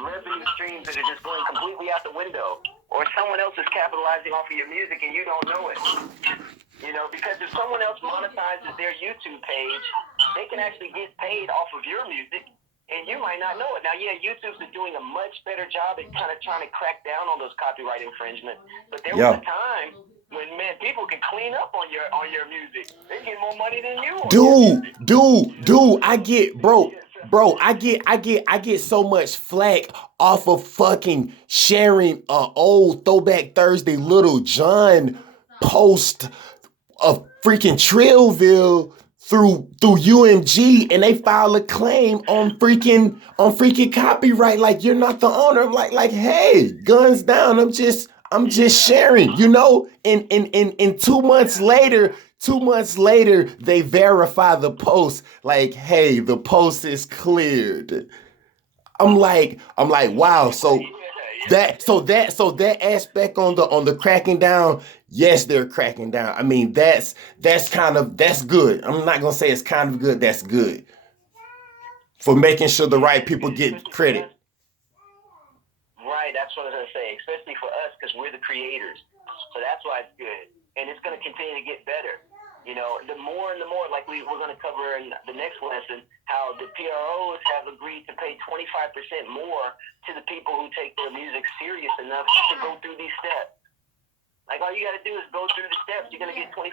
revenue streams that are just going completely out the window, or someone else is capitalizing off of your music and you don't know it. You know, because if someone else monetizes their YouTube page, they can actually get paid off of your music, and you might not know it. Now, yeah, YouTube's doing a much better job at kind of trying to crack down on those copyright infringements, but there was a time when, man, people could clean up on your music. They get more money than you. Dude, I get, bro, I get so much flack off of fucking sharing old Throwback Thursday Little John post of freaking Trillville through UMG, and they file a claim on freaking copyright. Like, you're not the owner. I'm like, hey, guns down. I'm just sharing, you know. And 2 months later, they verify the post. Like, hey, the post is cleared. I'm like, wow. So that aspect on the cracking down, yes, they're cracking down. I mean, that's good. I'm not gonna say it's kind of good. That's good for making sure the right people get credit. Right, that's what I was gonna say. Especially for us, because we're the creators. So that's why it's good, and it's gonna continue to get better. You know, the more and the more, like we're going to cover in the next lesson, how the PROs have agreed to pay 25% more to the people who take their music serious enough to go through these steps. Like, all you got to do is go through the steps. You're going to get 25%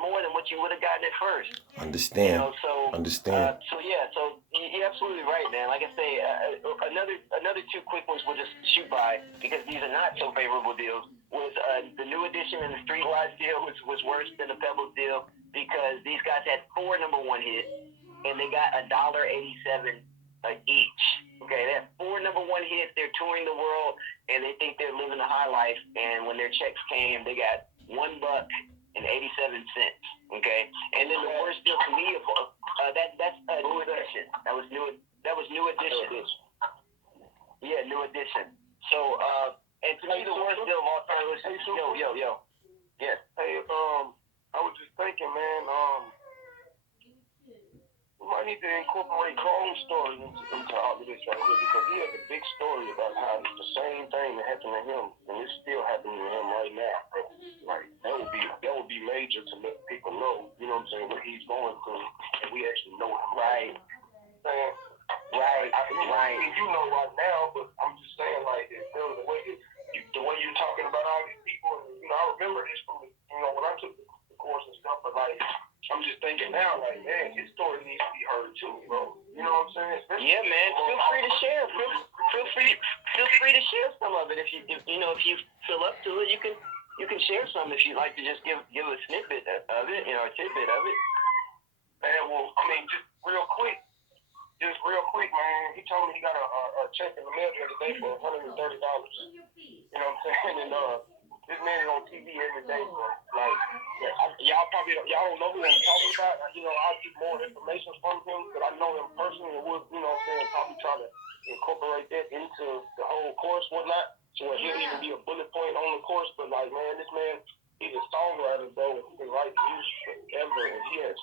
more than what you would have gotten at first. Understand. You know, Understand. So you're absolutely right, man. Like I say, another two quick ones we'll just shoot by, because these are not so favorable deals. Was the New Edition and the Streetwise deal was worse than the Pebbles deal, because these guys had 4 #1 hits and they got $1.87 each. Okay, they have 4 #1 hits. They're touring the world and they think they're living a high life. And when their checks came, they got $1.87. Okay, and then the worst deal to me of that's New Edition. That was New Edition. Yeah, New Edition. So and to me the worst deal of all time was yo. Yes. Hey, I was just thinking, man, we might need to incorporate Cole's story into all of this right here, because he has a big story about how it's the same thing that happened to him, and it's still happening to him right now, bro. Like, that would be major to let people know, you know what I'm saying, what he's going through, and we actually know him. Right. Saying, right. And you know right now, but I'm just saying, like, the way you're talking about all these people, and, you know, I remember this from, when I took the course and stuff, but, like, I'm just thinking now, like, man, his story needs to be heard too, bro. You know what I'm saying? Yeah, man. Feel free to share. Feel free to share some of it. If you feel up to it, you can share some if you'd like to just give a snippet of it, a tidbit of it. Man, well, I mean, just real quick, man. He told me he got a check in the mail the other day for $130. You know what I'm saying? And this man is on TV every day, bro. Like, y'all don't know who I'm talking about. I'll get more information from him, but I know him personally, and would, probably try to incorporate that into the whole course, whatnot. So he'll even be a bullet point on the course. But, like, man, this man, he's a songwriter, bro. He can write music forever. And he had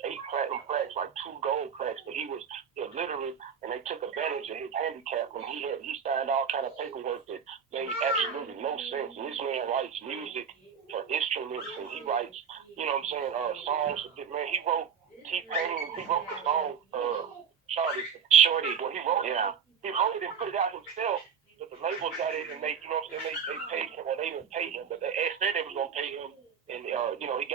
8 platinum plaques, like 2 gold plaques. But he was literally, and they took advantage of his handicap. And he signed all kind of paperwork that made absolutely no sense. And this man writes music for instruments, and he writes, songs. Man, he wrote T-Pain. He wrote the song Shorty. Well, he wrote it and put it out himself. But the label got it, and they paid him. Well, they didn't pay him, but they said they was gonna pay him, and he got